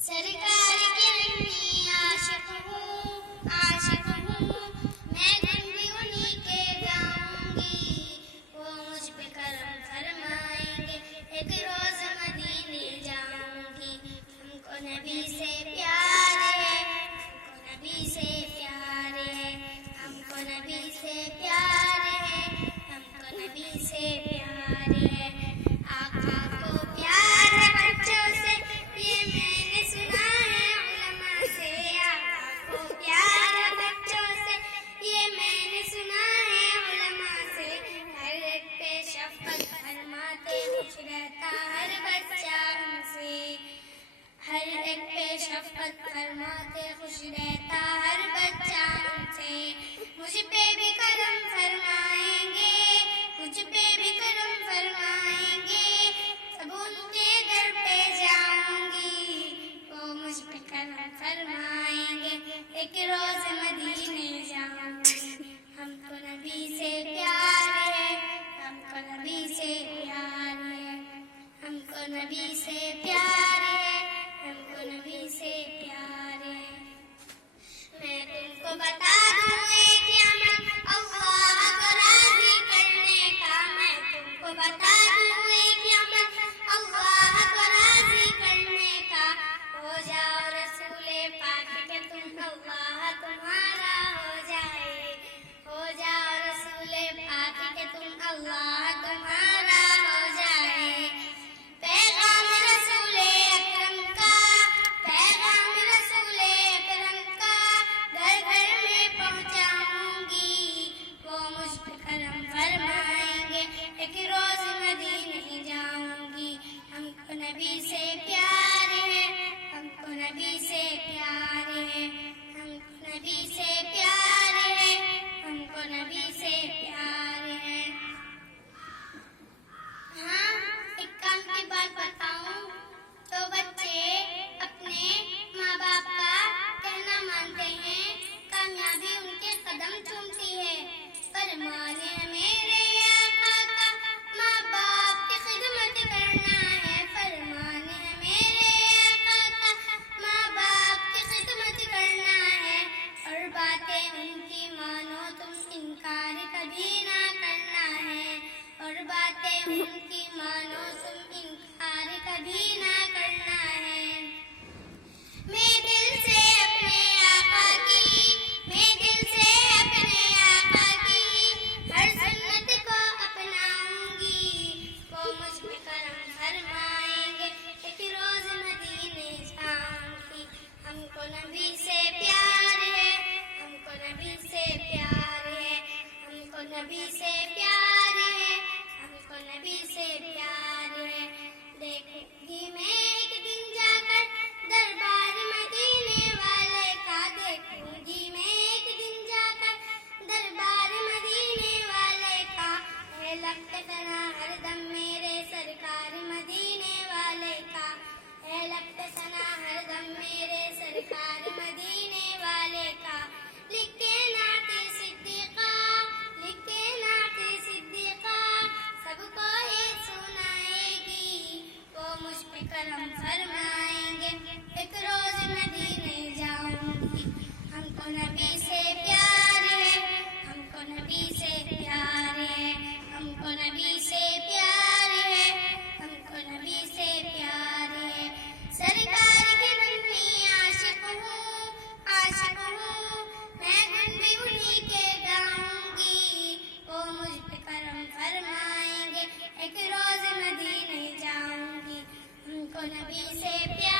سرکار کی ننھی عاشق ہوں میں دن بھی انہی کے گاؤں گی، وہ مجھ پہ کرم فرمائیں گے، ایک روز مدینے جاؤں گی۔ ہم کو نبی سے پیار ہے، ہم کو نبی سے پیار ہے، ہم کو نبی سے پیار ہے، ہم کو نبی سے پیار ہے۔ آقا کو پیار ہے بچوں سے، یہ میں نے سنا ہے علماء سے۔ آقا کو پیار ہے بچوں سے، یہ میں نے سنا ہے علماء سے۔ ہر ایک پہ شفقت فرماتے، خوش رہتا ہر بچہ ان سے۔ ہر ایک پہ شفقت فرماتے، خوش رہتا ہر بچہ ان سے۔ مجھ پہ بھی کرم فرمائیں گے، مجھ پہ بھی کرم فرمائیں گے، سب ان کے در پہ جاؤں گی، وہ مجھ پہ کرم فرمائیں گے، ایک روز مدینے جاؤں گی۔ ہم کو نبی سے پیار ہے، ہم کو نبی سے پیار ہے، ہم کو نبی سے پیار ہے، ہم کو نبی سے پیار ہے۔ میں تم کو بتا دوں ایک عمل اللہ کو راضی کرنے کا، میں تم کو بتا دوں ایک عمل اللہ کو راضی کرنے کا۔ ہو جاؤ رسول پاک کے تم، اللہ تمہارا ہو جائے۔ ہو جاؤ رسول پاک کے تم، اللہ تمہارا ہو جائے۔ پیغام رسول اکرم کا، پیغام رسول اکرم کا گھر گھر میں پہنچاؤں گی، وہ مجھ پہ کرم فرمائیں گے، ایک روز مدینے جاؤں گی۔ ہم کو نبی سے پیار ہے، ہم کو نبی سے پیار ہے، ہم کو نبی سے پیار ہے، ہم کو نبی سے پیار ہے۔ ہاں، ایک کام کی بات بتاؤں تو بچے اپنے ماں باپ کا کہنا مانتے ہیں، کامیابی ان کے قدم چومتی ہے۔ فرمان ہے میرے آقا کا ماں باپ کی خدمت کرنا ہے، فرمان ہے میرے آقا کا ماں باپ کی خدمت کرنا ہے، اور باتیں ان کی مانو تم، انکار کبھی نہ کرنا ہے، اور باتیں ان کی مانو تم، انکار کبھی نہ کرنا ہے۔ میں دل سے اپنے آقا کی، میں دل سے اپنے آقا کی ہر سنت کو اپناؤں گی، وہ مجھ پہ کرم فرمائیں گے، ایک روز مدینے جاؤں گی۔ ہم کو نبی سے پیار ہے، ہم کو نبی سے پیار ہے، ہم کو نبی سے پیار ہے، ہم کو نبی سے پیار ہے۔ دیکھوں گی میں ایک دن جا کر دربار مدینے والے کا، دیکھوں گی میں ایک دن جا کر دربار مدینے والے کا، ہے لگتا سنا ہر دم میرے سرکار مدینے والے کا، ہے لگتا سنا ہر دم میرے سرکار مدینے والے کا۔ لکھ کے نعت صدیقہ، لکھ کے نعت صدیقہ سب کو یہ سنائے گی، وہ مجھ پہ کرم فرمائیں گے، ایک روز مدینے جاؤں گی۔ ہم کو نبی سے پیار ہے، ہم کو نبی سے پیار ہے، ہم کو نبی سے پیار ہے، ہم کو نبی سے پیار ہے۔ سرکار کی ننھی عاشق ہوں میں دن بھی انہی کے گاؤں گی، وہ مجھ پہ کرم فرمائیں گے، ایک روز مدینے جاؤں گی۔ ہم کو نبی سے پیار